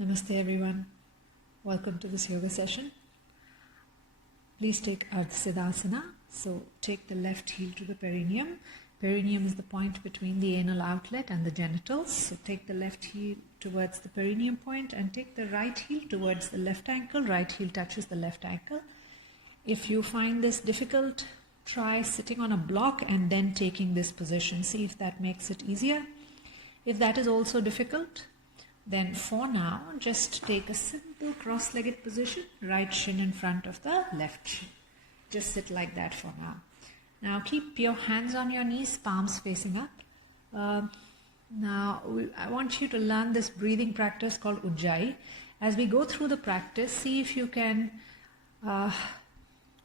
Namaste everyone. Welcome to this yoga session. Please take Ardha Siddhasana. So take the left heel to the perineum. Perineum is the point between the anal outlet and the genitals. So take the left heel towards the perineum point and take the right heel towards the left ankle. Right heel touches the left ankle. If you find this difficult, try sitting on a block and then taking this position. See if that makes it easier. If that is also difficult, then for now, just take a simple cross-legged position, right shin in front of the left shin. Just sit like that for now. Now keep your hands on your knees, palms facing up. I want you to learn this breathing practice called Ujjayi. As we go through the practice, see if you can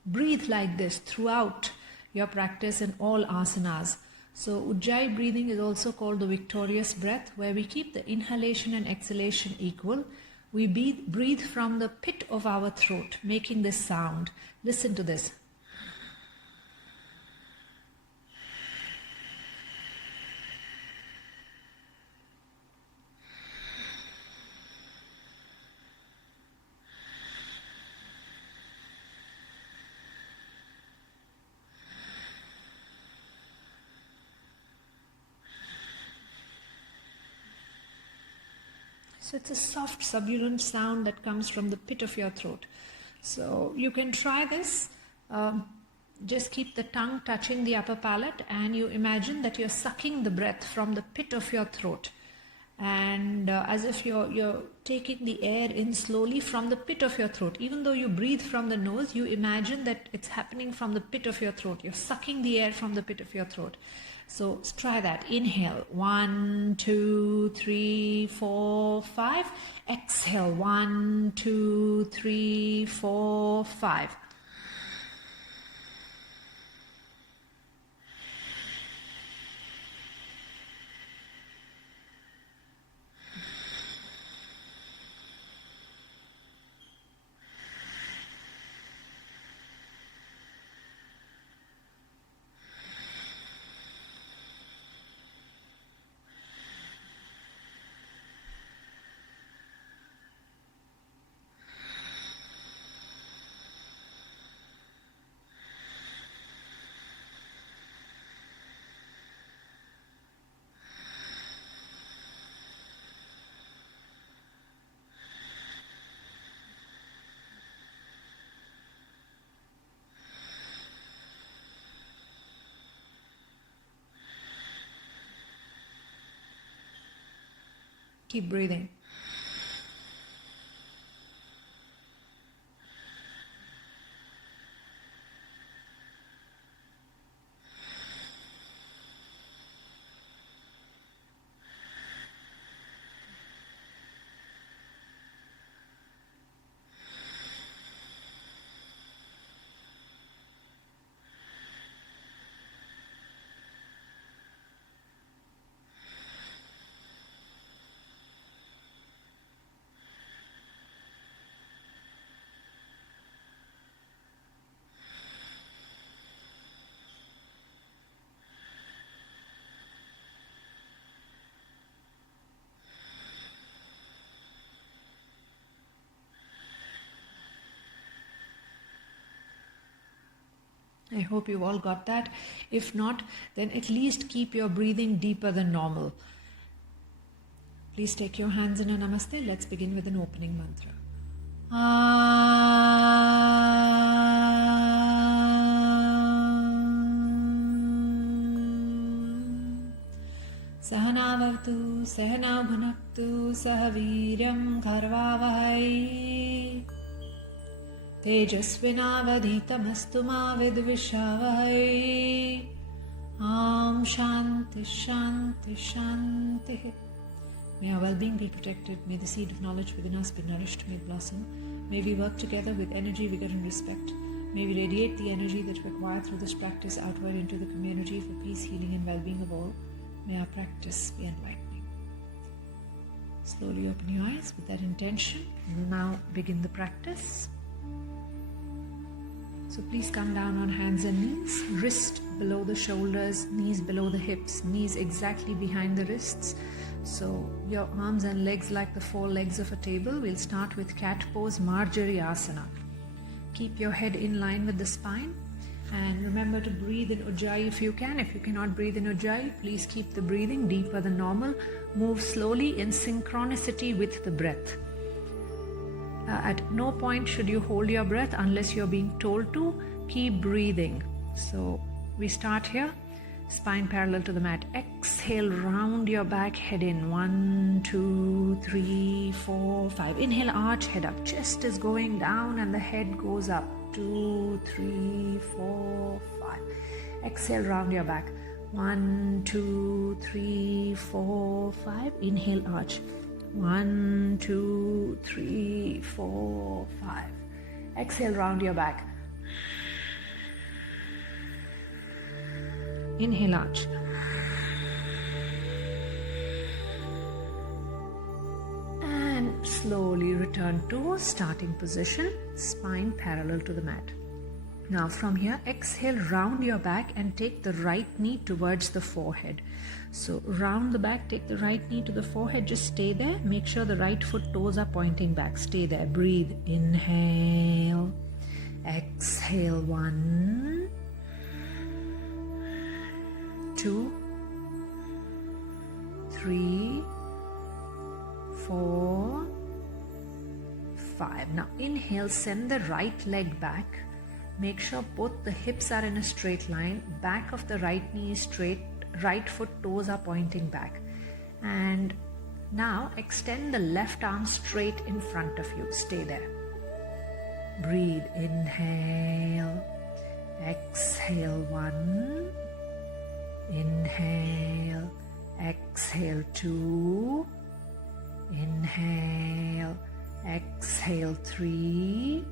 breathe like this throughout your practice in all asanas. So Ujjayi breathing is also called the victorious breath, where we keep the inhalation and exhalation equal. We breathe from the pit of our throat, making this sound. Listen to this. So it's a soft sibilant sound that comes from the pit of your throat. So you can try this. Just keep the tongue touching the upper palate and you imagine that you're sucking the breath from the pit of your throat. And as if you're taking the air in slowly from the pit of your throat. Even though you breathe from the nose, you imagine that it's happening from the pit of your throat. You're sucking the air from the pit of your throat. So try that. Inhale. 1, 2, 3, 4, 5. Exhale. 1, 2, 3, 4, 5. Keep breathing. I hope you've all got that. If not, then at least keep your breathing deeper than normal. Please take your hands in a namaste. Let's begin with an opening mantra. Sahanavavtu, Sahanau Bhunaktu, Sahaviryam Karvavahai. Tejasvinavadhitamastu ma vidvishavahai. Om Shanti Shanti Shanti. May our well-being be protected. May the seed of knowledge within us be nourished. May it blossom. May we work together with energy, vigor and respect. May we radiate the energy that we acquire through this practice outward into the community for peace, healing and well-being of all. May our practice be enlightening. Slowly open your eyes with that intention. We will now begin the practice. So please come down on hands and knees, wrist below the shoulders, knees below the hips, knees exactly behind the wrists. So your arms and legs like the four legs of a table. We'll start with cat pose, Marjari Asana. Keep your head in line with the spine and remember to breathe in Ujjayi if you can. If you cannot breathe in Ujjayi, please keep the breathing deeper than normal. Move slowly in synchronicity with the breath. At no point should you hold your breath unless you're being told to. Keep breathing. So we start here. Spine parallel to the mat. Exhale, round your back, head in. 1, 2, 3, 4, 5. Inhale, arch, head up. Chest is going down and the head goes up. 2, 3, 4, 5. Exhale, round your back. 1, 2, 3, 4, 5. Inhale, arch. 1, 2, 3, 4, 5. Exhale, round your back. Inhale, arch. And slowly return to starting position, spine parallel to the mat. Now from here, exhale, round your back and take the right knee towards the forehead. So round the back, take the right knee to the forehead, just stay there. Make sure the right foot toes are pointing back. Stay there, breathe. Inhale, exhale, 1, 2, 3, 4, 5. Now inhale, send the right leg back. Make sure both the hips are in a straight line. Back of the right knee is straight. Right foot toes are pointing back. And now extend the left arm straight in front of you. Stay there. Breathe. Inhale. Exhale. 1. Inhale. Exhale. 2. Inhale. Exhale. 3.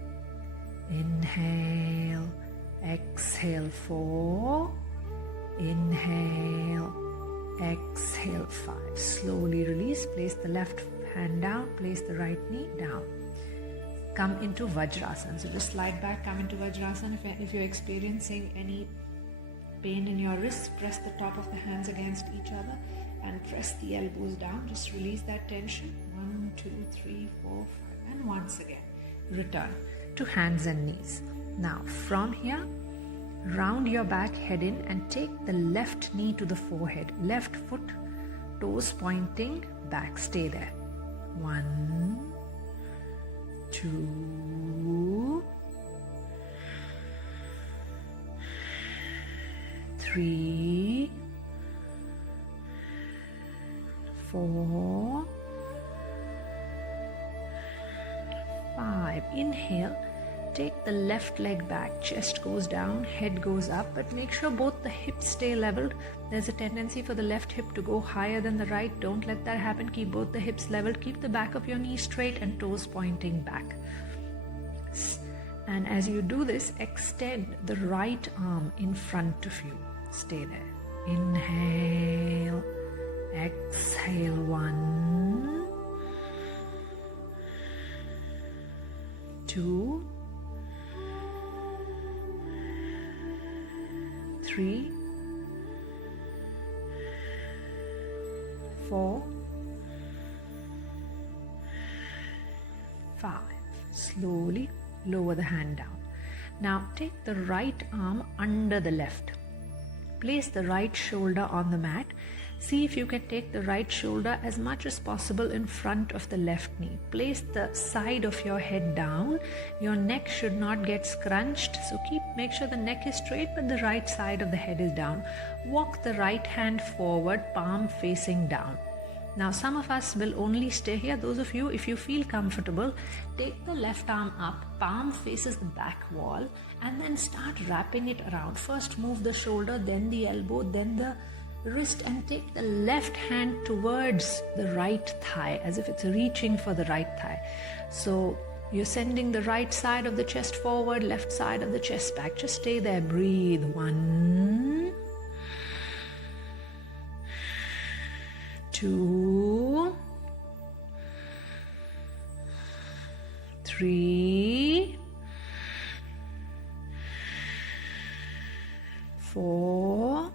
Inhale. Exhale. 4. Inhale. Exhale. 5. Slowly release. Place the left hand down. Place the right knee down. Come into Vajrasana. So just slide back. Come into Vajrasana. If you're experiencing any pain in your wrists, press the top of the hands against each other and press the elbows down. Just release that tension. 1, 2, 3, 4, 5. And once again, return to hands and knees. Now from here, round your back, head in and take the left knee to the forehead. Left foot, toes pointing back. Stay there. 1, 2, 3, 4, 5. Inhale. Take the left leg back, chest goes down, head goes up, but make sure both the hips stay leveled. There's a tendency for the left hip to go higher than the right. Don't let that happen. Keep both the hips leveled. Keep the back of your knee straight and toes pointing back. And as you do this, extend the right arm in front of you. Stay there. Inhale, exhale. 1, 2, 3, 4, 5. Slowly lower the hand down. Now take the right arm under the left. Place the right shoulder on the mat. See if you can take the right shoulder as much as possible in front of the left knee. Place the side of your head down. Your neck should not get scrunched. So make sure the neck is straight but the right side of the head is down. Walk the right hand forward, palm facing down. Now some of us will only stay here. Those of you, if you feel comfortable, take the left arm up, palm faces the back wall, and then start wrapping it around. First move the shoulder, then the elbow, then the wrist, and take the left hand towards the right thigh as if it's reaching for the right thigh. So you're sending the right side of the chest forward, left side of the chest back. Just stay there. Breathe. 1, 2, 3, 4,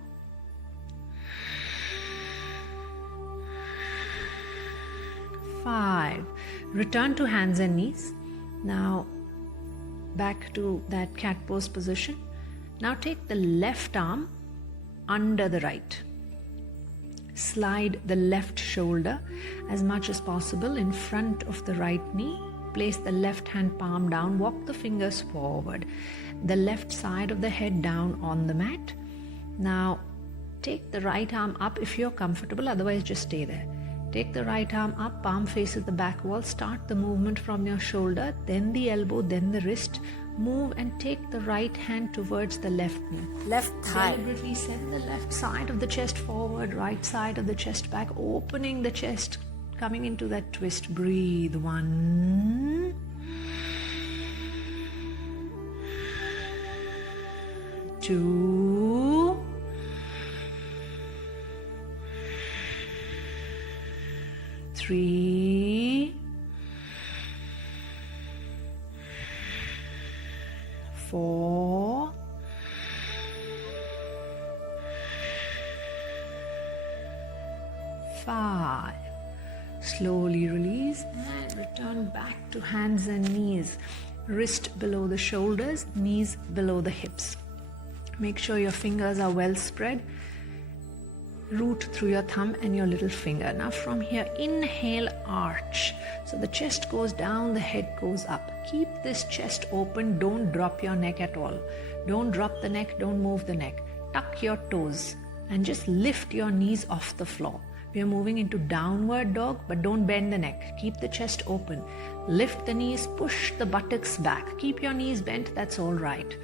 5. Return to hands and knees. Now back to that cat pose position. Now take the left arm under the right. Slide the left shoulder as much as possible in front of the right knee. Place the left hand palm down. Walk the fingers forward. The left side of the head down on the mat. Now take the right arm up if you're comfortable, otherwise just stay there. Take the right arm up, palm faces the back wall. Start the movement from your shoulder, then the elbow, then the wrist. Move and take the right hand towards the left knee. Left thigh. Deliberately send the left side of the chest forward, right side of the chest back, opening the chest, coming into that twist. Breathe. 1, 2, 3, 4, 5. Slowly release and return back to hands and knees. Wrist below the shoulders, knees below the hips. Make sure your fingers are well spread. Root through your thumb and your little finger. Now from here, inhale, arch. So the chest goes down, the head goes up. Keep this chest open. Don't drop your neck at all. Don't drop the neck, don't move the neck. Tuck your toes and just lift your knees off the floor. We are moving into downward dog, but don't bend the neck. Keep the chest open. Lift the knees, push the buttocks back. Keep your knees bent, that's all right.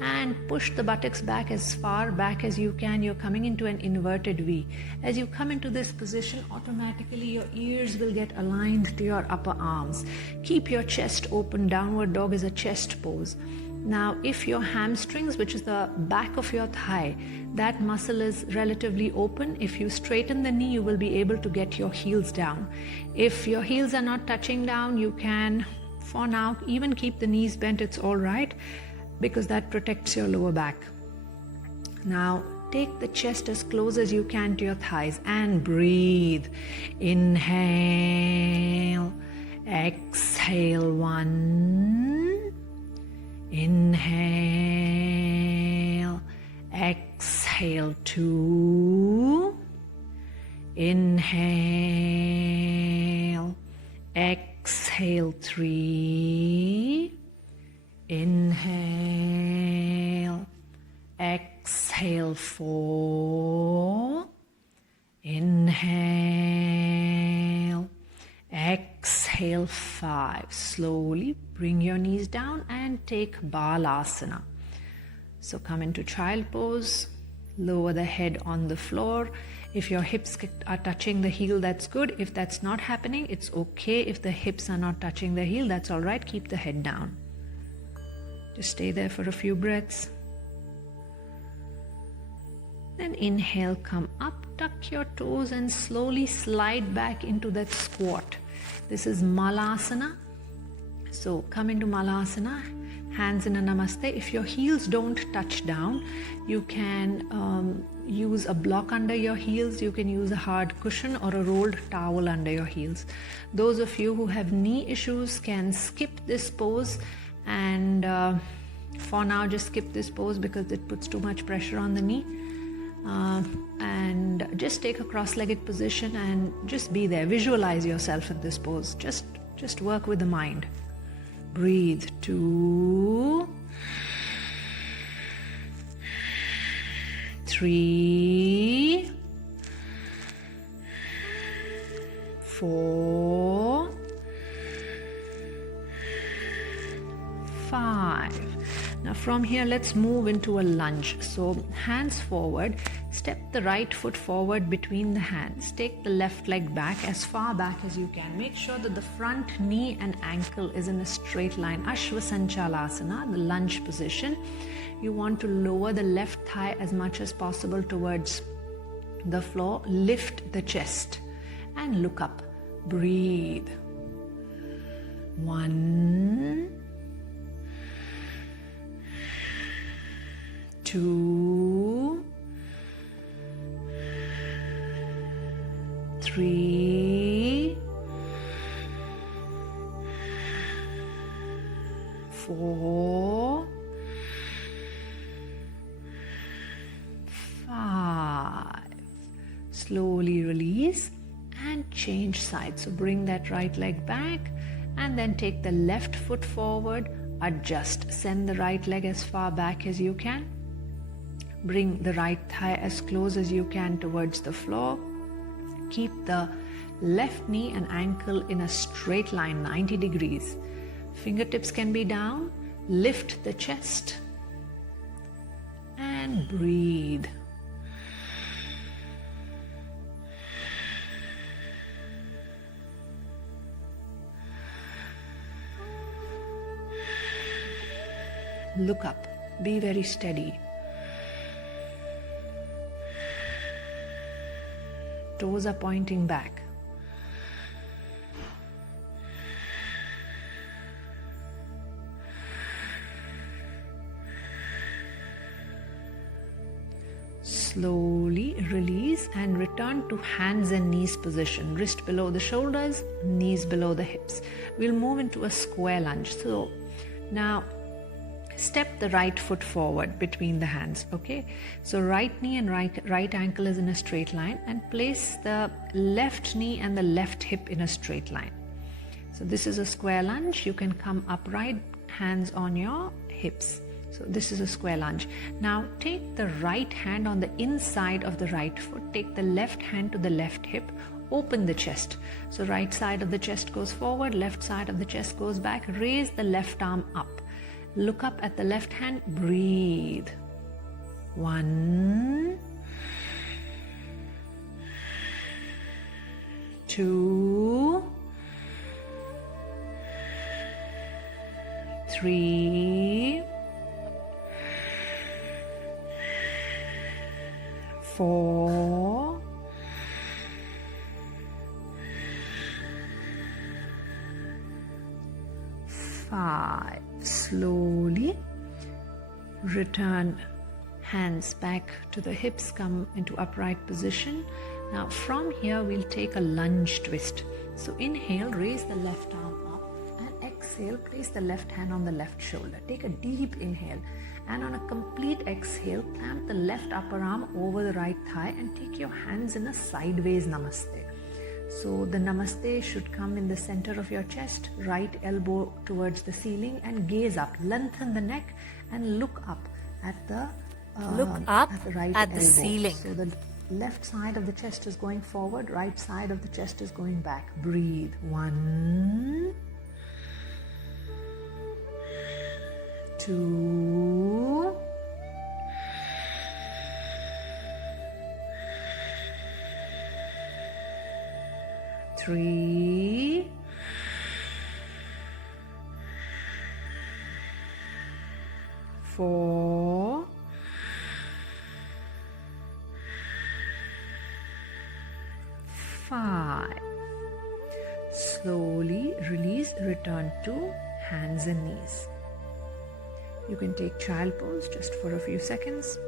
And push the buttocks back as far back as you can. You're coming into an inverted V. As you come into this position, automatically your ears will get aligned to your upper arms. Keep your chest open. Downward dog is a chest pose. Now, if your hamstrings, which is the back of your thigh, that muscle is relatively open, if you straighten the knee, you will be able to get your heels down. If your heels are not touching down, you can, for now, even keep the knees bent, it's all right, because that protects your lower back. Now, take the chest as close as you can to your thighs and breathe. Inhale, exhale. 1, inhale, exhale. 2, inhale, exhale. 3, inhale, exhale. 4, inhale, exhale. 5. Slowly bring your knees down and take Balasana. So come into child pose, lower the head on the floor. If your hips are touching the heel, that's good. If that's not happening, it's okay. If the hips are not touching the heel, that's all right. Keep the head down. Just stay there for a few breaths. Then inhale, come up, tuck your toes and slowly slide back into that squat. This is Malasana. So come into Malasana, hands in a Namaste. If your heels don't touch down, you can use a block under your heels. You can use a hard cushion or a rolled towel under your heels. Those of you who have knee issues can skip this pose. And for now, just skip this pose because it puts too much pressure on the knee. And just take a cross-legged position and just be there. Visualize yourself in this pose. Just work with the mind. Breathe. 2, 3, 4, 5. Now from here, let's move into a lunge. So hands forward, step the right foot forward between the hands. Take the left leg back as far back as you can. Make sure that the front knee and ankle is in a straight line. Ashwasanchalasana, the lunge position. You want to lower the left thigh as much as possible towards the floor. Lift the chest and look up. Breathe. 1, 2, 3, 4, 5. Slowly release and change sides. So bring that right leg back and then take the left foot forward. Adjust. Send the right leg as far back as you can. Bring the right thigh as close as you can towards the floor. Keep the left knee and ankle in a straight line, 90 degrees. Fingertips can be down. Lift the chest and breathe. Look up. Be very steady. Toes are pointing back. Slowly release and return to hands and knees position. Wrist below the shoulders, knees below the hips. We'll move into a square lunge. So now step the right foot forward between the hands, okay? So right knee and right ankle is in a straight line, and place the left knee and the left hip in a straight line. So this is a square lunge. You can come upright, hands on your hips. So this is a square lunge. Now take the right hand on the inside of the right foot. Take the left hand to the left hip. Open the chest. So right side of the chest goes forward, left side of the chest goes back. Raise the left arm up. Look up at the left hand. Breathe. 1, 2, 3, 4, 5. Slowly return hands back to the hips, come into upright position. Now from here we'll take a lunge twist. So inhale, raise the left arm up, and exhale, place the left hand on the left shoulder. Take a deep inhale, and on a complete exhale, clamp the left upper arm over the right thigh and take your hands in a sideways namaste. So the namaste should come in the center of your chest, right elbow towards the ceiling, and gaze up. Lengthen the neck and look up at the right at elbow. the ceiling. So the left side of the chest is going forward, right side of the chest is going back. Breathe. 1, 2, 3, 4, 5. Slowly release, return to hands and knees. You can take child pose just for a few seconds.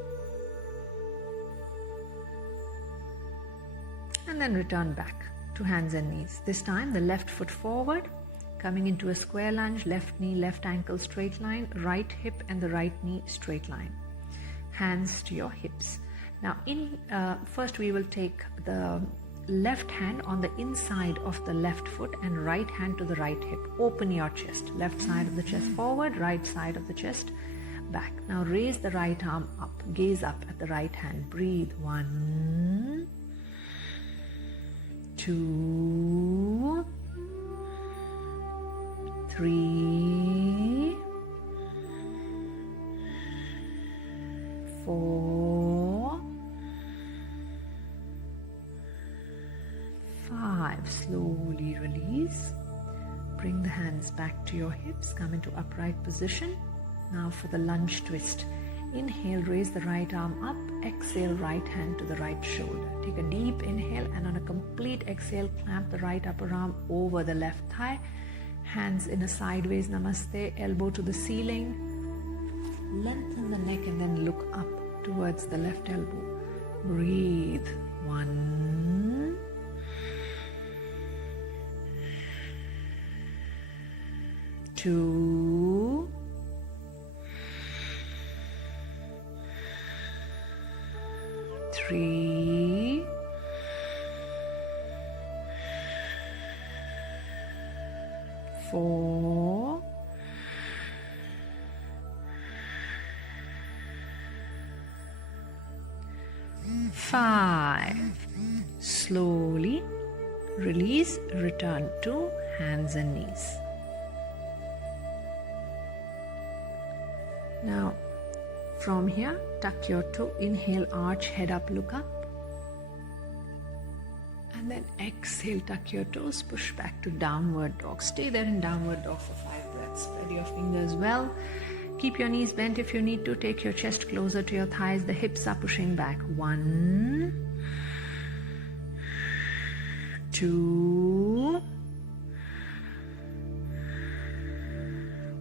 And then return back to hands and knees. This time the left foot forward, coming into a square lunge, left knee, left ankle straight line, right hip and the right knee straight line. Hands to your hips. Now first we will take the left hand on the inside of the left foot and right hand to the right hip. Open your chest. Left side of the chest forward, right side of the chest back. Now raise the right arm up. Gaze up at the right hand. Breathe. 1, 2, 3, 4, 5. Slowly release. Bring the hands back to your hips. Come into upright position. Now for the lunge twist. Inhale, raise the right arm up. Exhale, right hand to the right shoulder. Take a deep inhale, and on a complete exhale, clamp the right upper arm over the left thigh. Hands in a sideways namaste, elbow to the ceiling. Lengthen the neck and then look up towards the left elbow. Breathe. 1, 2, 4, 5. Slowly release, return to hands and knees. Now from here, tuck your toe, inhale, arch, head up, look up. And then exhale, tuck your toes, push back to downward dog. Stay there in downward dog for 5 breaths. Spread your fingers well. Keep your knees bent if you need to. Take your chest closer to your thighs. The hips are pushing back. 1, 2,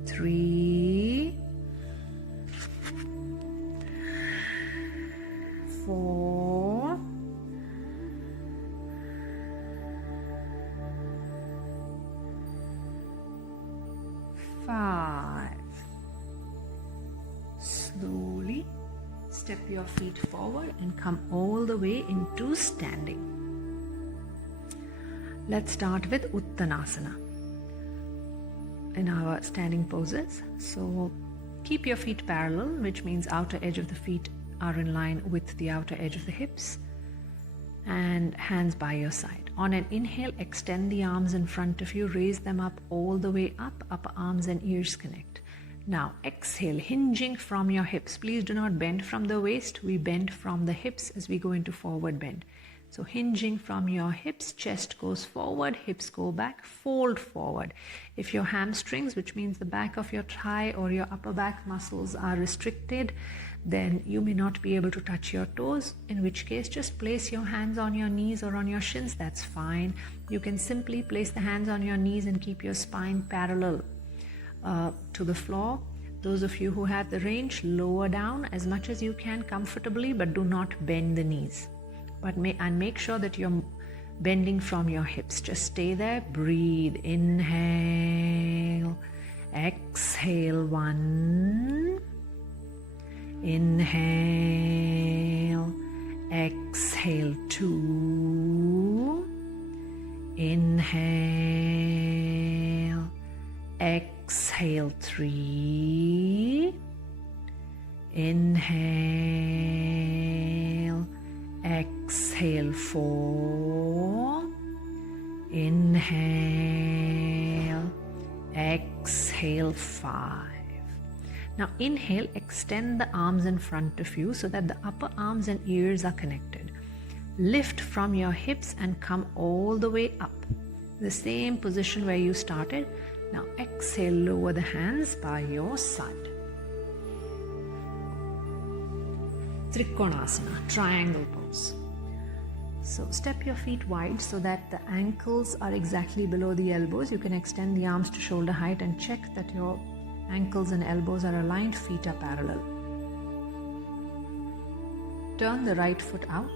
3, 4, 5. Slowly step your feet forward and come all the way into standing. Let's start with Uttanasana in our standing poses. So keep your feet parallel, which means outer edge of the feet are in line with the outer edge of the hips, and hands by your side. On an inhale, extend the arms in front of you, raise them up all the way up, upper arms and ears connect. Now exhale, hinging from your hips. Please do not bend from the waist. We bend from the hips as we go into forward bend. So hinging from your hips, chest goes forward, hips go back, fold forward. If your hamstrings, which means the back of your thigh or your upper back muscles, are restricted, then you may not be able to touch your toes, in which case just place your hands on your knees or on your shins. That's fine. You can simply place the hands on your knees and keep your spine parallel to the floor. Those of you who have the range, lower down as much as you can comfortably, but do not bend the knees. And make sure that you're bending from your hips. Just stay there. Breathe. Inhale. Exhale. 1. Inhale. Exhale. 2. Inhale. Exhale. 3. Inhale. Exhale. 4. Inhale. Exhale. 5. Now inhale, extend the arms in front of you so that the upper arms and ears are connected. Lift from your hips and come all the way up. The same position where you started. Now exhale, lower the hands by your side. Trikonasana, triangle pose. So step your feet wide so that the ankles are exactly below the elbows. You can extend the arms to shoulder height and check that your ankles and elbows are aligned, feet are parallel. Turn the right foot out.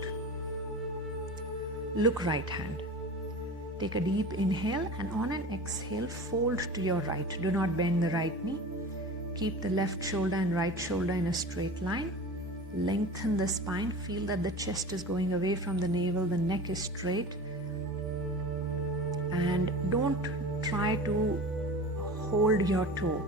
Look right hand. Take a deep inhale and on an exhale, fold to your right. Do not bend the right knee. Keep the left shoulder and right shoulder in a straight line. Lengthen the spine. Feel that the chest is going away from the navel, the neck is straight. And don't try to hold your toe.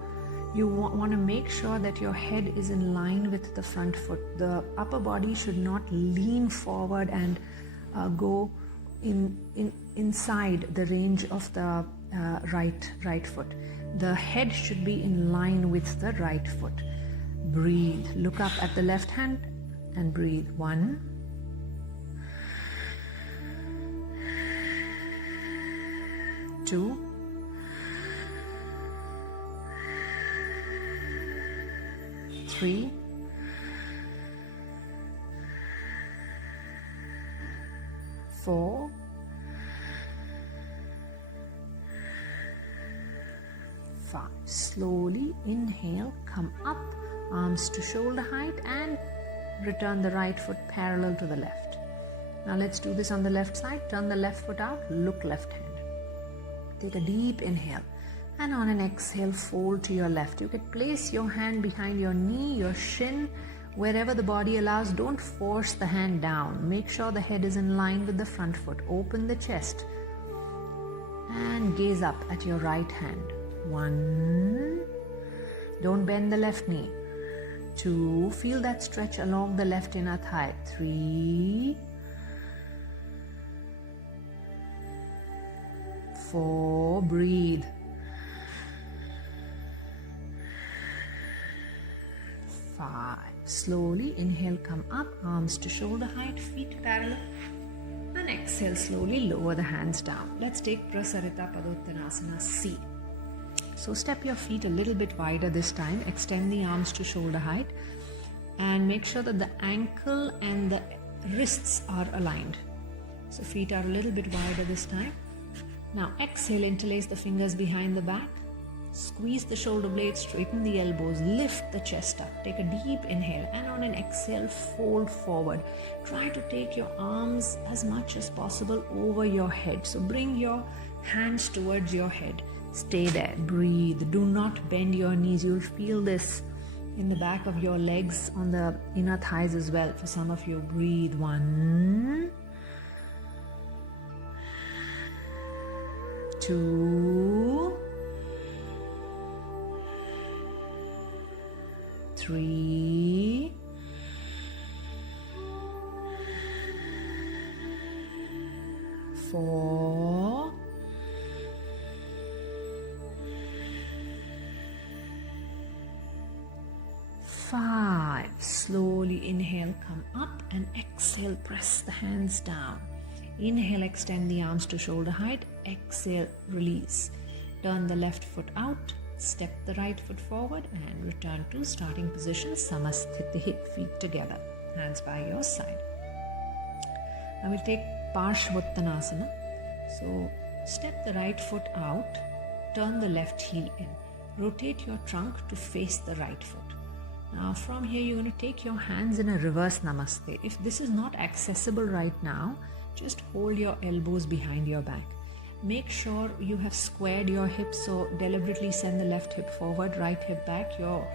You want to make sure that your head is in line with the front foot. The upper body should not lean forward and go inside the range of the right foot. The head should be in line with the right foot. Breathe. Look up at the left hand and breathe. 1. 2. 3. 4. 5. Slowly inhale, come up, arms to shoulder height, and return the right foot parallel to the left. Now let's do this on the left side. Turn the left foot out, look left hand. Take a deep inhale, and on an exhale, fold to your left. You can place your hand behind your knee, your shin, wherever the body allows. Don't force the hand down. Make sure the head is in line with the front foot. Open the chest and gaze up at your right hand. 1. Don't bend the left knee. 2. Feel that stretch along the left inner thigh. 3. 4. Breathe. 5. Slowly inhale, come up, arms to shoulder height, feet parallel. And exhale, slowly lower the hands down. Let's take Prasarita Padottanasana C. So step your feet a little bit wider this time. Extend the arms to shoulder height. And make sure that the ankle and the wrists are aligned. So feet are a little bit wider this time. Now exhale, interlace the fingers behind the back. Squeeze the shoulder blades, straighten the elbows, lift the chest up. Take a deep inhale and on an exhale, fold forward. Try to take your arms as much as possible over your head. So bring your hands towards your head. Stay there, breathe. Do not bend your knees. You'll feel this in the back of your legs, on the inner thighs as well. For some of you, breathe. 1, 2, 3, 4, 5. Slowly inhale, come up, and exhale, press the hands down. Inhale, extend the arms to shoulder height. Exhale, release. Turn the left foot out. Step the right foot forward and return to starting position, Samasthiti, feet together, hands by your side. Now we'll take Parshvottanasana. So step the right foot out, turn the left heel in. Rotate your trunk to face the right foot. Now from here you're going to take your hands in a reverse Namaste. If this is not accessible right now, just hold your elbows behind your back. Make sure you have squared your hips, so deliberately send the left hip forward, right hip back. Your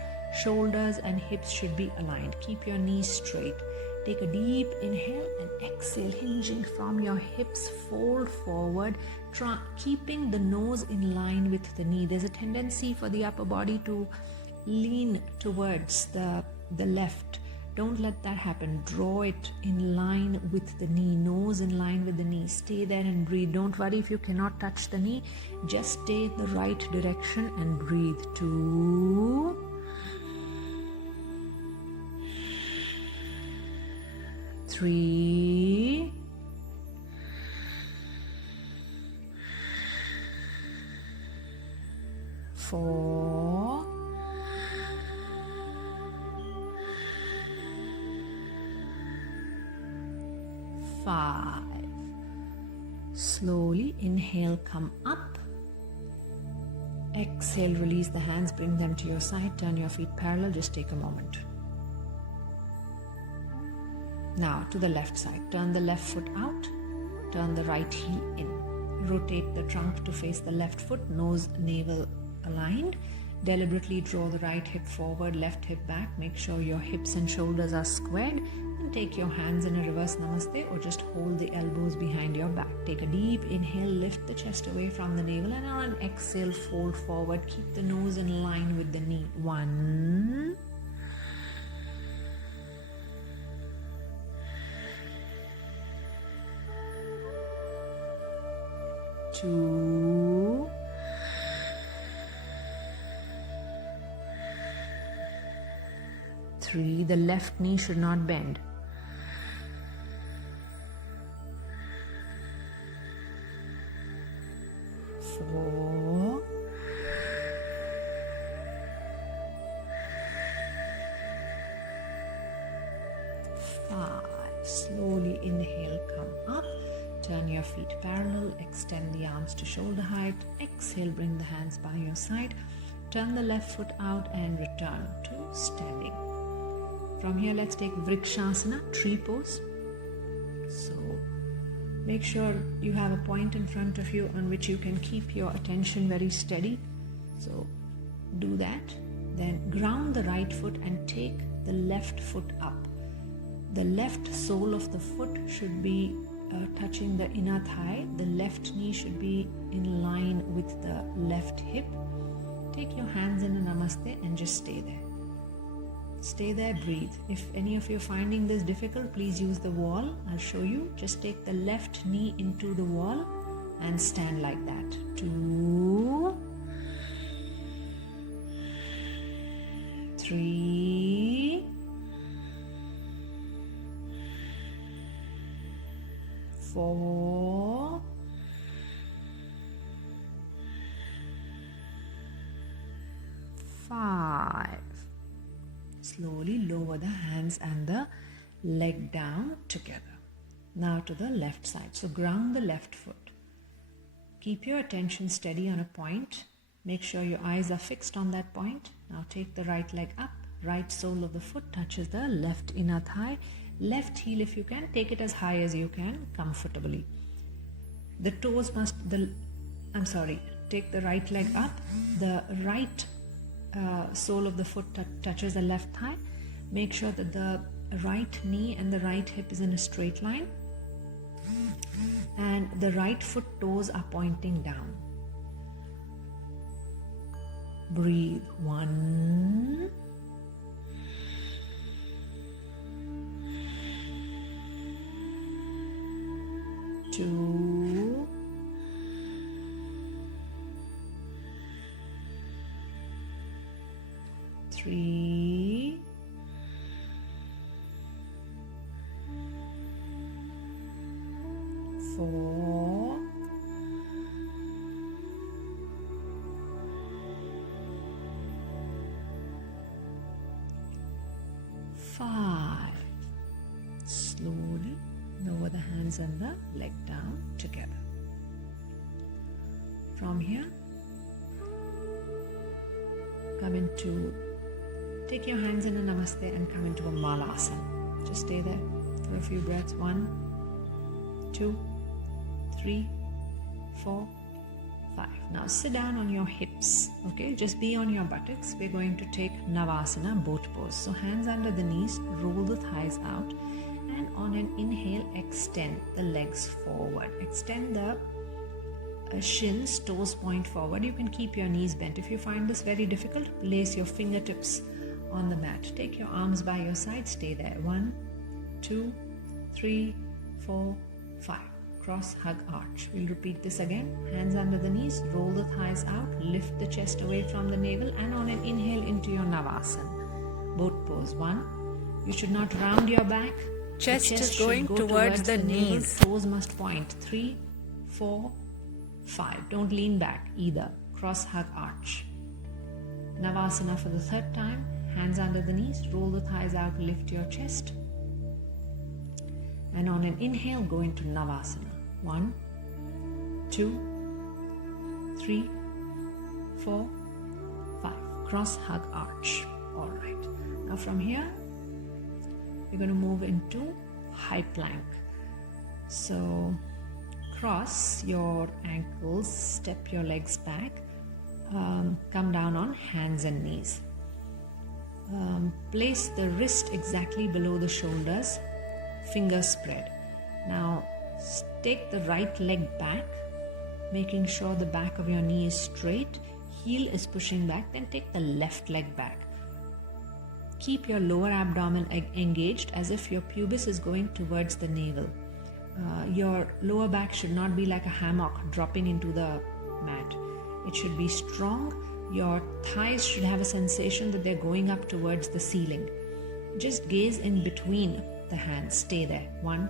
shoulders and hips should be aligned. Keep your knees straight. Take a deep inhale and exhale, hinging from your hips, fold forward, keeping the nose in line with the knee. There's a tendency for the upper body to lean towards the left. Don't let that happen. Draw it in line with the knee, nose in line with the knee. Stay there and breathe. Don't worry if you cannot touch the knee. Just stay in the right direction and breathe. 2, 3, 4, 5. Slowly inhale, come up. Exhale, release the hands, bring them to your side, turn your feet parallel. Just take a moment. Now to the left side. Turn the left foot out, turn the right heel in. Rotate the trunk to face the left foot, nose, navel aligned. Deliberately draw the right hip forward, left hip back. Make sure your hips and shoulders are squared. And take your hands in a reverse Namaste or just hold the elbows behind your back. Take a deep inhale, lift the chest away from the navel, and on an exhale, fold forward. Keep the nose in line with the knee. 1, 2, 3. The left knee should not bend. 4, 5. Slowly inhale, come up. Turn your feet parallel. Extend the arms to shoulder height. Exhale, bring the hands by your side. Turn the left foot out and return to standing. From here, let's take Vrikshasana, tree pose. So make sure you have a point in front of you on which you can keep your attention very steady. So do that. Then ground the right foot and take the left foot up. The left sole of the foot should be touching the inner thigh. The left knee should be in line with the left hip. Take your hands in a namaste and just stay there. Stay there, breathe. If any of you are finding this difficult, please use the wall. I'll show you. Just take the left knee into the wall and stand like that. 2, 3, 4, 5. Slowly lower the hands and the leg down together. Now to the left side. So ground the left foot. Keep your attention steady on a point. Make sure your eyes are fixed on that point. Now take the right leg up. Right sole of the foot touches the left inner thigh. Left heel, if you can, take it as high as you can comfortably. The toes must, take the right leg up. The right sole of the foot touches the left thigh. Make sure that the right knee and the right hip is in a straight line. And the right foot toes are pointing down. Breathe. 1, 2, 3, 4, 5. Slowly lower the hands and the leg down together. From here, take your hands in a namaste and come into a malasana. Just stay there for a few breaths. 1, 2, 3, 4, 5. Now sit down on your hips, okay? Just be on your buttocks. We're going to take Navasana, boat pose. So hands under the knees, roll the thighs out, and on an inhale, extend the legs forward. Extend the shins, toes point forward. You can keep your knees bent. If you find this very difficult, place your fingertips on the mat. Take your arms by your side, stay there. 1, 2, 3, 4, 5. Cross, hug, arch. We'll repeat this again. Hands under the knees, roll the thighs out, lift the chest away from the navel, and on an inhale into your Navasana. Boat pose. 1. You should not round your back. Chest is going towards the knees. Toes must point. 3, 4, 5. Don't lean back either. Cross, hug, arch. Navasana for the third time. Hands under the knees, roll the thighs out, lift your chest. And on an inhale, go into Navasana. 1, 2, 3, 4, 5. Cross, hug, arch. All right. Now from here, we're going to move into high plank. So cross your ankles, step your legs back, come down on hands and knees. Place the wrist exactly below the shoulders, fingers spread. Now take the right leg back, making sure the back of your knee is straight, heel is pushing back, then take the left leg back. Keep your lower abdomen engaged as if your pubis is going towards the navel. Your lower back should not be like a hammock dropping into the mat. It should be strong. Your thighs should have a sensation that they're going up towards the ceiling. Just gaze in between the hands. Stay there. 1,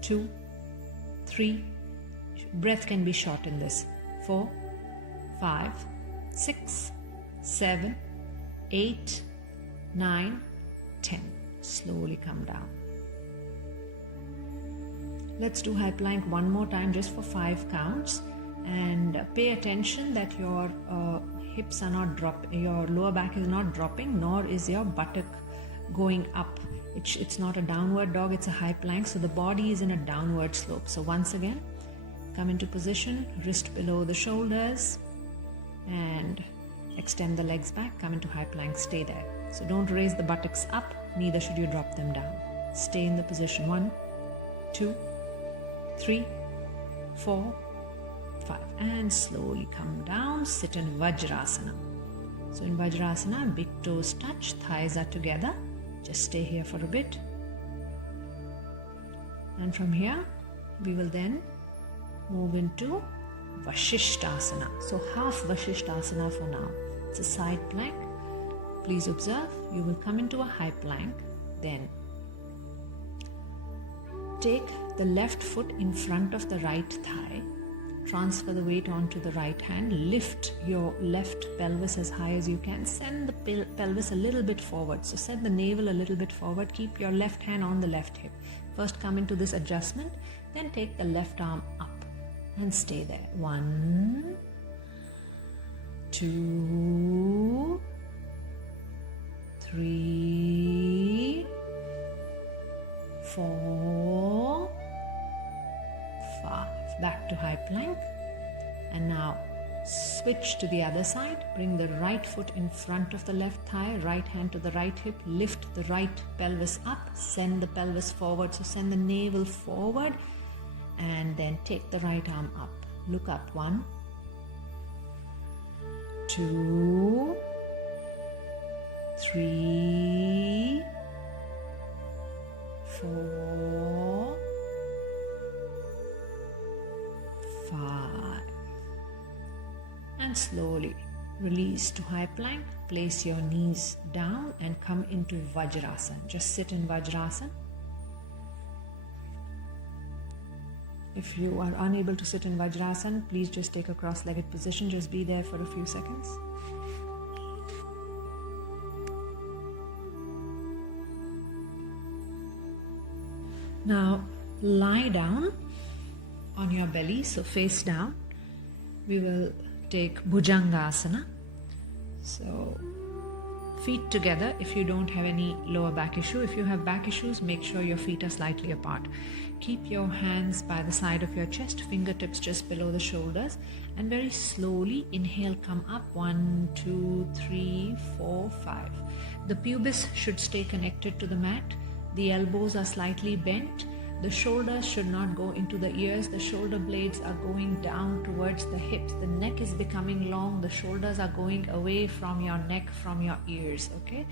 2, 3. Breath can be short in this. 4, 5, 6, 7, 8, 9, 10. Slowly come down. Let's do high plank one more time just for 5 counts, and pay attention that your hips are not dropping, your lower back is not dropping, nor is your buttock going up. It's not a downward dog, it's a high plank, so the body is in a downward slope. So once again, come into position, wrist below the shoulders, and extend the legs back, come into high plank, stay there. So don't raise the buttocks up, neither should you drop them down. Stay in the position. 1, 2, 3, 4, 5. And slowly come down, sit in Vajrasana. So in Vajrasana, big toes touch, thighs are together. Just stay here for a bit. And from here, we will then move into Vashishtasana. So half Vashishtasana for now. It's a side plank. Please observe, you will come into a high plank. Then take the left foot in front of the right thigh. Transfer the weight onto the right hand. Lift your left pelvis as high as you can. Send the pelvis a little bit forward. So send the navel a little bit forward. Keep your left hand on the left hip. First come into this adjustment. Then take the left arm up and stay there. 1, 2, 3, 4, 5. Back to high plank. And now switch to the other side. Bring the right foot in front of the left thigh, right hand to the right hip. Lift the right pelvis up. Send the pelvis forward. So send the navel forward. And then take the right arm up. Look up. 1, 2, 3, 4, 5. And slowly release to high plank. Place your knees down and come into Vajrasana. Just sit in Vajrasana. If you are unable to sit in Vajrasana, please just take a cross-legged position. Just be there for a few seconds. Now lie down on your belly, so face down. We will take Bhujangasana. So feet together if you don't have any lower back issue. If you have back issues, make sure your feet are slightly apart. Keep your hands by the side of your chest, fingertips just below the shoulders, and very slowly inhale, come up. 1, 2, 3, 4, 5. The pubis should stay connected to the mat. The elbows are slightly bent. The shoulders should not go into the ears. The shoulder blades are going down towards the hips. The neck is becoming long. The shoulders are going away from your neck, from your ears. Okay?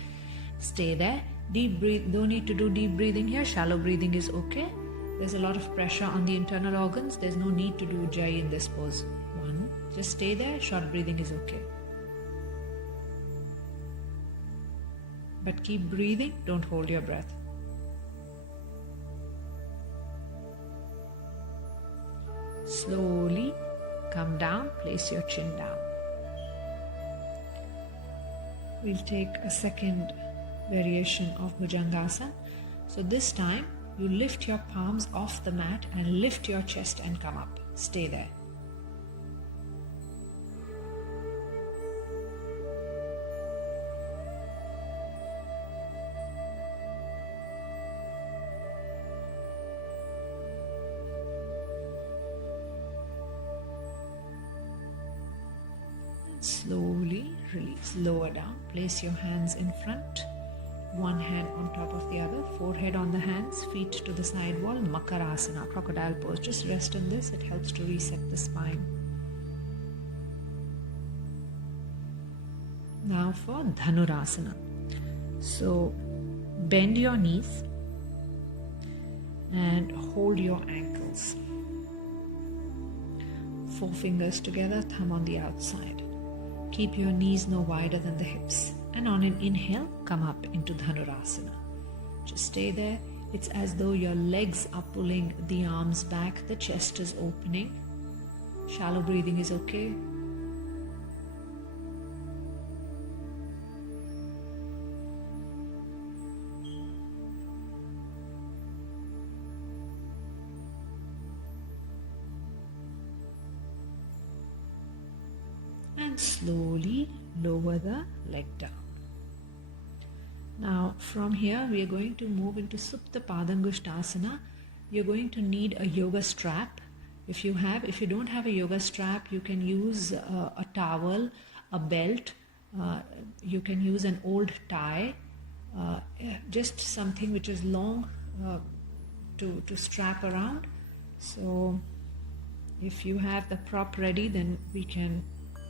Stay there. Deep breathe. Don't need to do deep breathing here. Shallow breathing is okay. There's a lot of pressure on the internal organs. There's no need to do Jai in this pose. 1. Just stay there. Short breathing is okay. But keep breathing. Don't hold your breath. Slowly come down, place your chin down. We'll take a second variation of Bhujangasana. So this time you lift your palms off the mat and lift your chest and come up. Stay there. Slowly release, lower down, place your hands in front, one hand on top of the other, forehead on the hands, feet to the side wall, Makarasana, crocodile pose. Just rest in this, it helps to reset the spine. Now for Dhanurasana. So bend your knees and hold your ankles. 4 fingers together, thumb on the outside. Keep your knees no wider than the hips. And on an inhale, come up into Dhanurasana. Just stay there. It's as though your legs are pulling the arms back, the chest is opening. Shallow breathing is okay. And slowly lower the leg down. Now from here we are going to move into Supta Padangushtasana. You're going to need a yoga strap. If you don't have a yoga strap, you can use a towel, a belt, you can use an old tie, just something which is long to strap around. So if you have the prop ready, then we can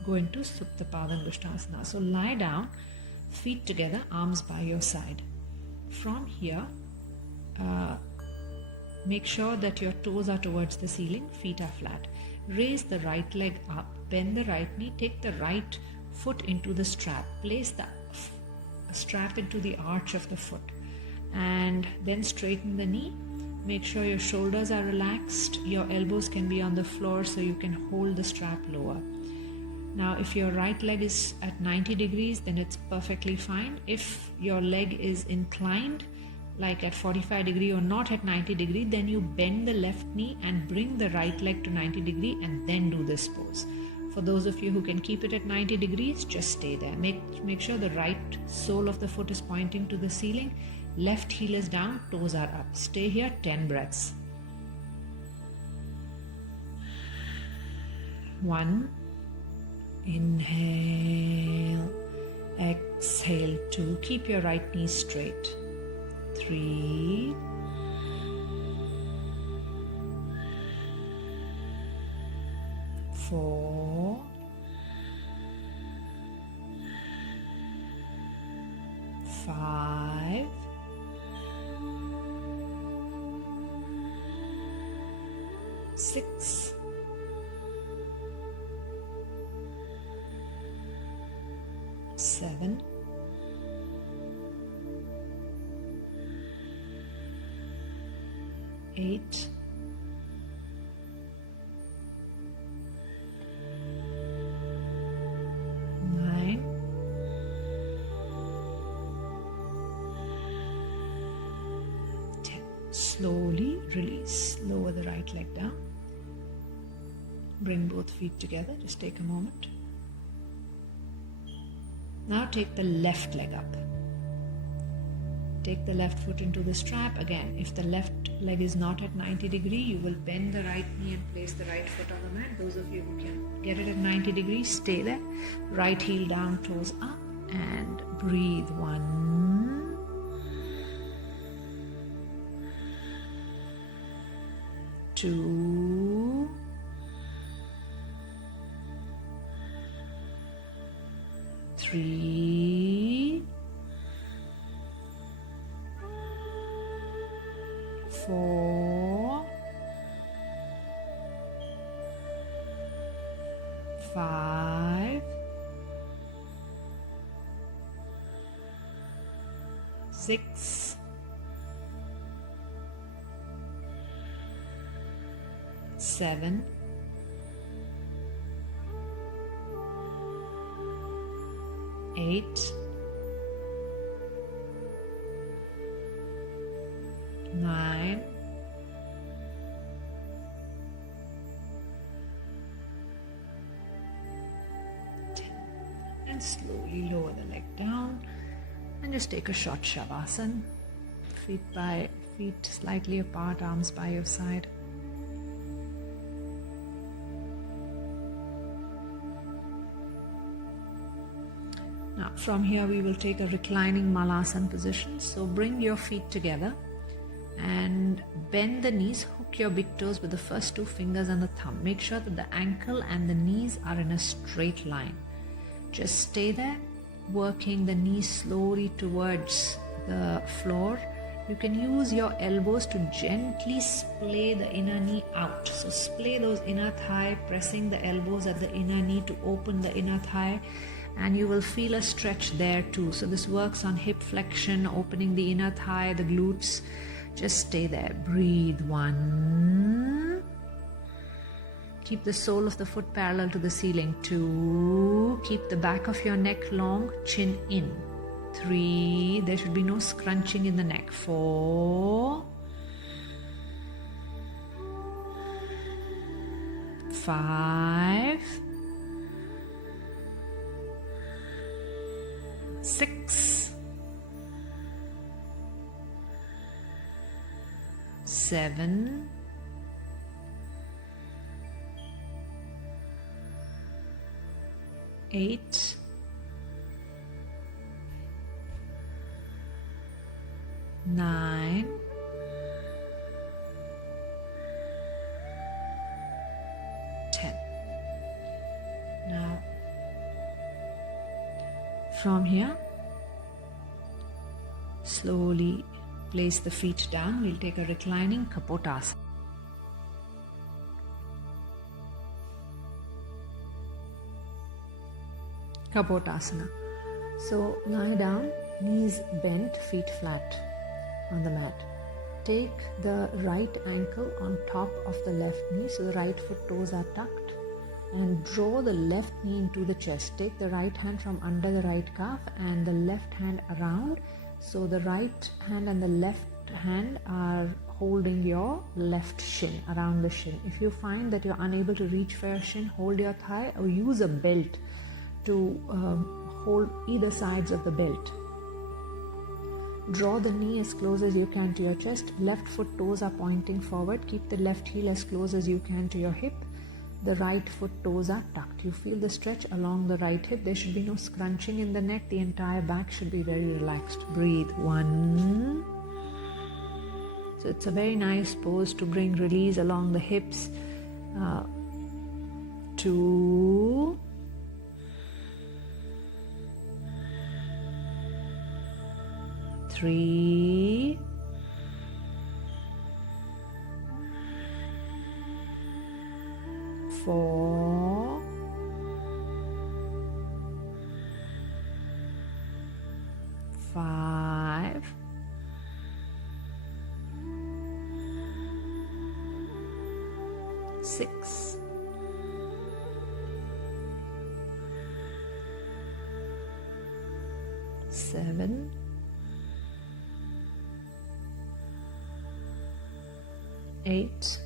go into Supta Padangushtasana. So lie down, feet together, arms by your side. From here, make sure that your toes are towards the ceiling, feet are flat. Raise the right leg up, bend the right knee, take the right foot into the strap. Place the strap into the arch of the foot and then straighten the knee. Make sure your shoulders are relaxed. Your elbows can be on the floor so you can hold the strap lower. Now, if your right leg is at 90 degrees, then it's perfectly fine. If your leg is inclined, like at 45 degree or not at 90 degree, then you bend the left knee and bring the right leg to 90 degree and then do this pose. For those of you who can keep it at 90 degrees, just stay there. Make sure the right sole of the foot is pointing to the ceiling, left heel is down, toes are up. Stay here 10 breaths. 1. Inhale. Exhale 2. Keep your right knee straight. 3. 4. 5. 6. 7. 8. 9. 10. Slowly release. Lower the right leg down. Bring both feet together. Just take a moment. Now take the left leg up. Take the left foot into the strap. Again, if the left leg is not at 90 degree, you will bend the right knee and place the right foot on the mat. Those of you who can get it at 90 degrees, stay there. Right heel down, toes up, and breathe. 1. 2. 3. 4. 5. 6. 7. 8. 9. 10. And slowly lower the leg down and just take a short shavasana. Feet slightly apart, arms by your side. Now from here we will take a reclining malasana position. So bring your feet together and bend the knees, hook your big toes with the first 2 fingers and the thumb. Make sure that the ankle and the knees are in a straight line. Just stay there, working the knees slowly towards the floor. You can use your elbows to gently splay the inner knee out. So splay those inner thigh, pressing the elbows at the inner knee to open the inner thigh, and you will feel a stretch there too. So this works on hip flexion, opening the inner thigh, the glutes. Just stay there. Breathe. 1. Keep the sole of the foot parallel to the ceiling. 2. Keep the back of your neck long, chin in. 3. There should be no scrunching in the neck. 4. 5. 6. 7. 8. 9. 10. Now From here, slowly place the feet down. We'll take a reclining Kapotasana. Kapotasana. So lie down, knees bent, feet flat on the mat. Take the right ankle on top of the left knee, so the right foot toes are tucked, and draw the left knee into the chest. Take the right hand from under the right calf and the left hand around, so the right hand and the left hand are holding your left shin, around the shin. If you find that you're unable to reach for your shin, hold your thigh or use a belt to hold either sides of the belt. Draw the knee as close as you can to your chest. Left foot toes are pointing forward. Keep the left heel as close as you can to your hip. The right foot toes are tucked. You feel the stretch along the right hip. There should be no scrunching in the neck. The entire back should be very relaxed. Breathe. 1. So it's a very nice pose to bring release along the hips. 2. 3. 4. 5. 6. 7. 8.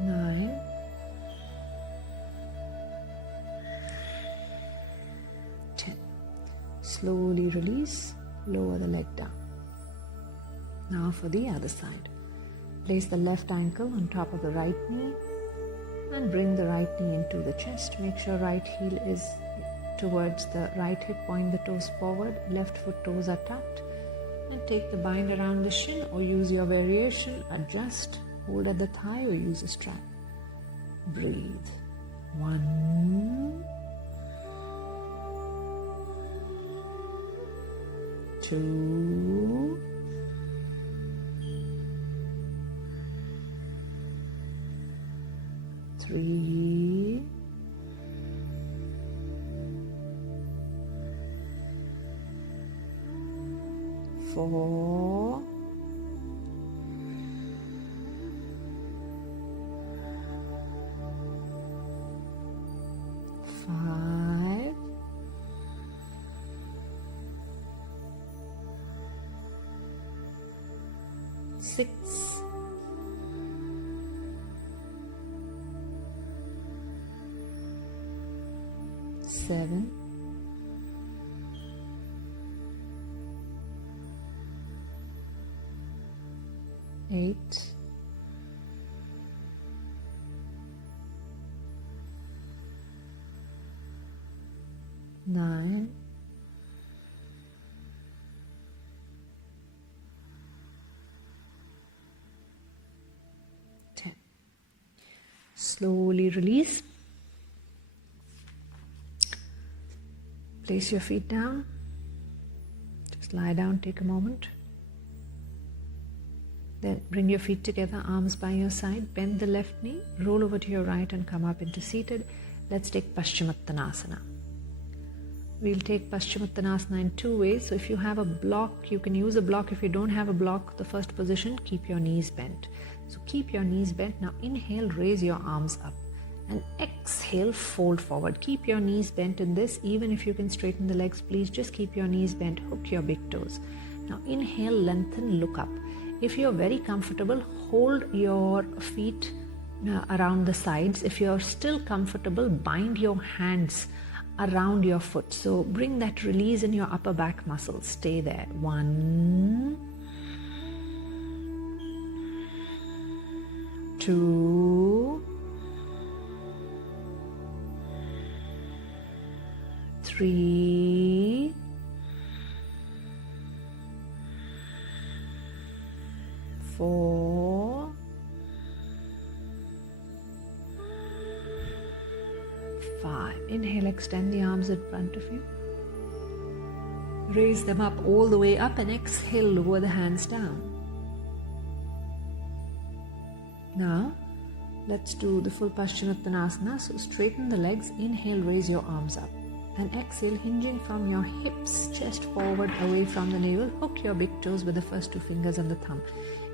9. 10. Slowly release, lower the leg down. Now for the other side. Place the left ankle on top of the right knee and bring the right knee into the chest. Make sure right heel is towards the right hip, point the toes forward, left foot toes are tucked, and take the bind around the shin or use your variation, adjust, hold at the thigh or use a strap. Breathe. 1. 2. 3. 4. 5. 6. 7. 8. 9. 10. Slowly release. Place your feet down. Just lie down, take a moment. Then bring your feet together, arms by your side, bend the left knee, roll over to your right and come up into seated. Let's take Paschimottanasana. We'll take Paschimottanasana in two ways. So if you have a block, you can use a block. If you don't have a block, the first position, keep your knees bent. So keep your knees bent. Now inhale, raise your arms up. And exhale, fold forward. Keep your knees bent in this. Even if you can straighten the legs, please just keep your knees bent. Hook your big toes. Now inhale, lengthen, look up. If you're very comfortable, hold your feet around the sides. If you're still comfortable, bind your hands around your foot. So bring that release in your upper back muscles. Stay there. 1, 2, 3, 4, 5. Inhale, extend the arms in front of you. Raise them up all the way up and exhale, lower the hands down. Now, let's do the full Paschimottanasana. So straighten the legs, inhale, raise your arms up. And exhale, hinging from your hips, chest forward, away from the navel. Hook your big toes with the first 2 fingers and the thumb.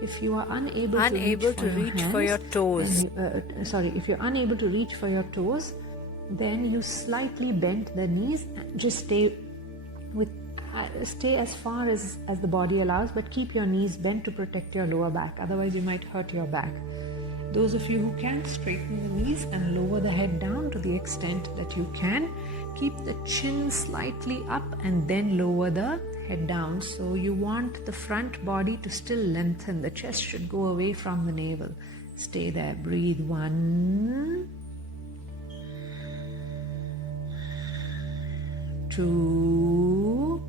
If you are unable to reach for your toes, if you're unable to reach for your toes, then you slightly bend the knees. Just stay as far as the body allows, but keep your knees bent to protect your lower back. Otherwise, you might hurt your back. Those of you who can, straighten the knees and lower the head down to the extent that you can. Keep the chin slightly up and then lower the head down. So you want the front body to still lengthen. The chest should go away from the navel. Stay there. Breathe. 1, 2,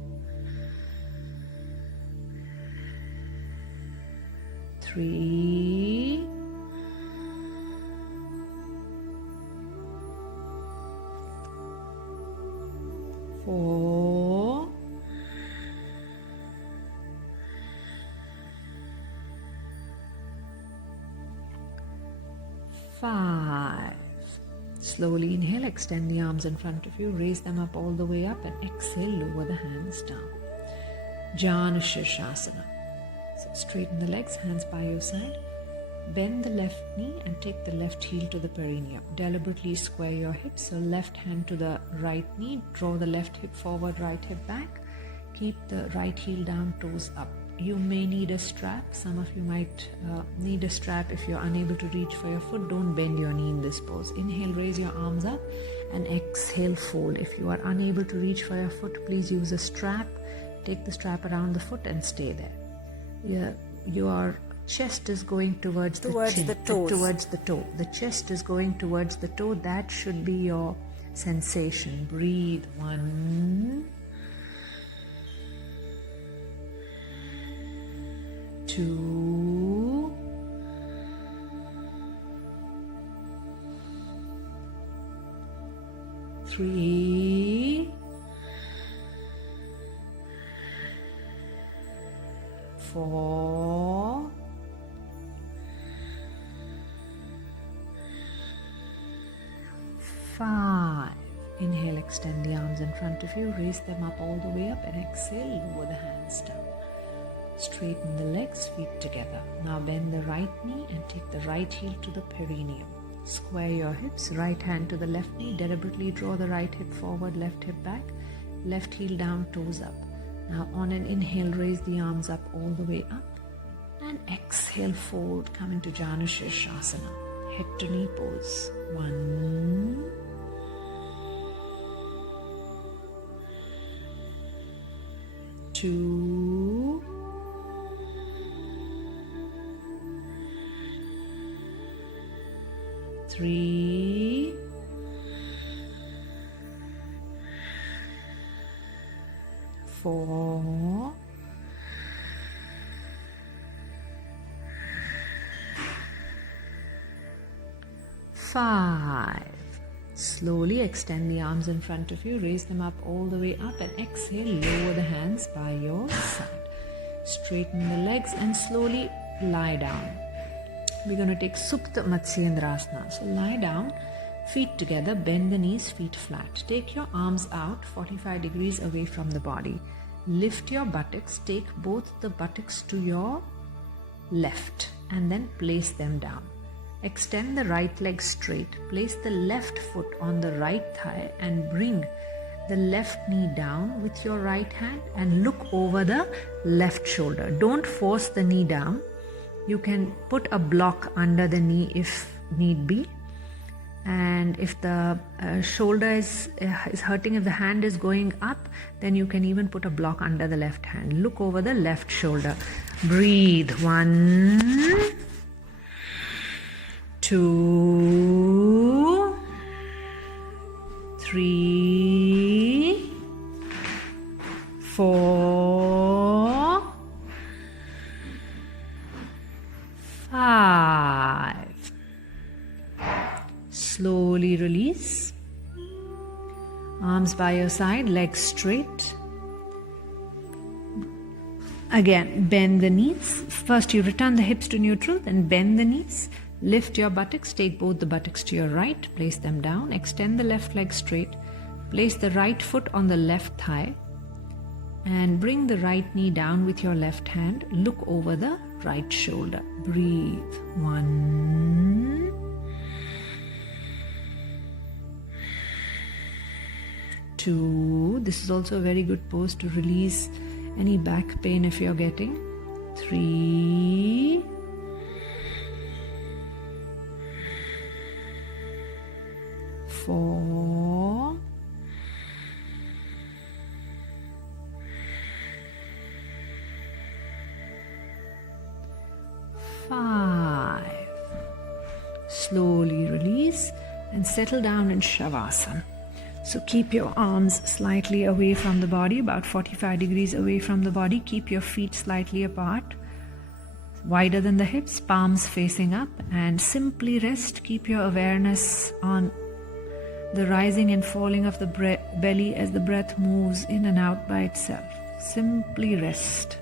3, 4, 5. Slowly inhale, extend the arms in front of you, raise them up all the way up and exhale, lower the hands down. Janu Shirshasana. So straighten the legs, hands by your side. Bend the left knee and take the left heel to the perineum. Deliberately square your hips, so left hand to the right knee. Draw the left hip forward, right hip back. Keep the right heel down, toes up. You may need a strap. Some of you might need a strap if you're unable to reach for your foot. Don't bend your knee in this pose. Inhale, raise your arms up and exhale, fold. If you are unable to reach for your foot, please use a strap. Take the strap around the foot and stay there. Your chest is going towards the chin, towards the toe. The chest is going towards the toe. That should be your sensation. Breathe. 1, 2, 3, 4, 5. Inhale, extend the arms in front of you, raise them up all the way up and exhale, lower the hands down. Straighten the legs, feet together. Now bend the right knee and take the right heel to the perineum. Square your hips, right hand to the left knee, deliberately draw the right hip forward, left hip back, left heel down, toes up. Now on an inhale, raise the arms up all the way up and exhale, fold, come into Janu Shirshasana, head to knee pose. 1, 2, 3, 4, 5. Slowly extend the arms in front of you, raise them up all the way up and exhale, lower the hands by your side. Straighten the legs and slowly lie down. We're going to take Supta Matsyendrasana. So lie down, feet together, bend the knees, feet flat. Take your arms out 45 degrees away from the body. Lift your buttocks, take both the buttocks to your left and then place them down. Extend the right leg straight. Place the left foot on the right thigh and bring the left knee down with your right hand and look over the left shoulder. Don't force the knee down. You can put a block under the knee if need be. And if the shoulder is hurting, if the hand is going up, then you can even put a block under the left hand. Look over the left shoulder. Breathe. 1, 2, 3, 4, 5. Slowly release. Arms by your side, legs straight. Again, bend the knees. First you return the hips to neutral, then bend the knees. Lift your buttocks, take both the buttocks to your right, place them down. Extend the left leg straight. Place the right foot on the left thigh. And bring the right knee down with your left hand. Look over the right shoulder. Breathe. 1. 2. This is also a very good pose to release any back pain if you're getting. 3. 4. 5. Slowly release and settle down in Shavasana. So keep your arms slightly away from the body, about 45 degrees away from the body. Keep your feet slightly apart, wider than the hips, palms facing up, and simply rest. Keep your awareness on the rising and falling of the belly as the breath moves in and out by itself. Simply rest.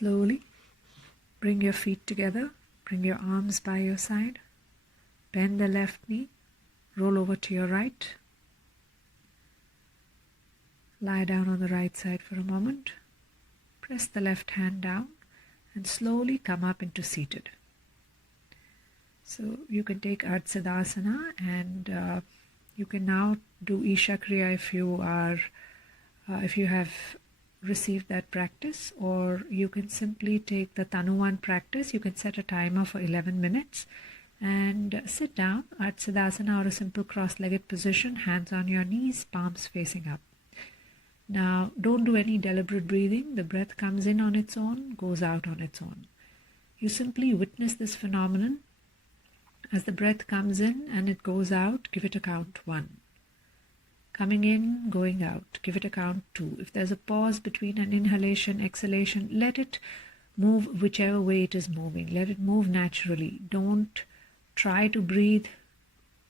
Slowly bring your feet together, bring your arms by your side, bend the left knee, roll over to your right, lie down on the right side for a moment, press the left hand down and slowly come up into seated. So you can take Ardha Siddhasana and you can now do Isha Kriya if you have received that practice, or you can simply take the Tanuvan practice. You can set a timer for 11 minutes and sit down, Ardha Siddhasana, or a simple cross-legged position, hands on your knees, palms facing up. Now, don't do any deliberate breathing. The breath comes in on its own, goes out on its own. You simply witness this phenomenon. As the breath comes in and it goes out, give it a count 1. Coming in, going out, give it a count 2. If there's a pause between an inhalation, exhalation, let it move whichever way it is moving. Let it move naturally. Don't try to breathe.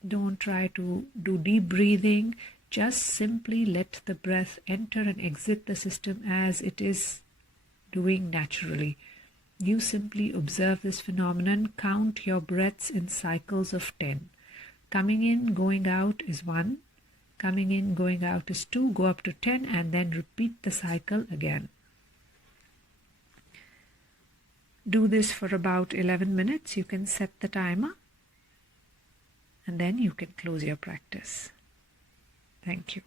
Don't try to do deep breathing. Just simply let the breath enter and exit the system as it is doing naturally. You simply observe this phenomenon. Count your breaths in cycles of 10. Coming in, going out is 1. Coming in, going out is 2. Go up to 10 and then repeat the cycle again. Do this for about 11 minutes. You can set the timer and then you can close your practice. Thank you.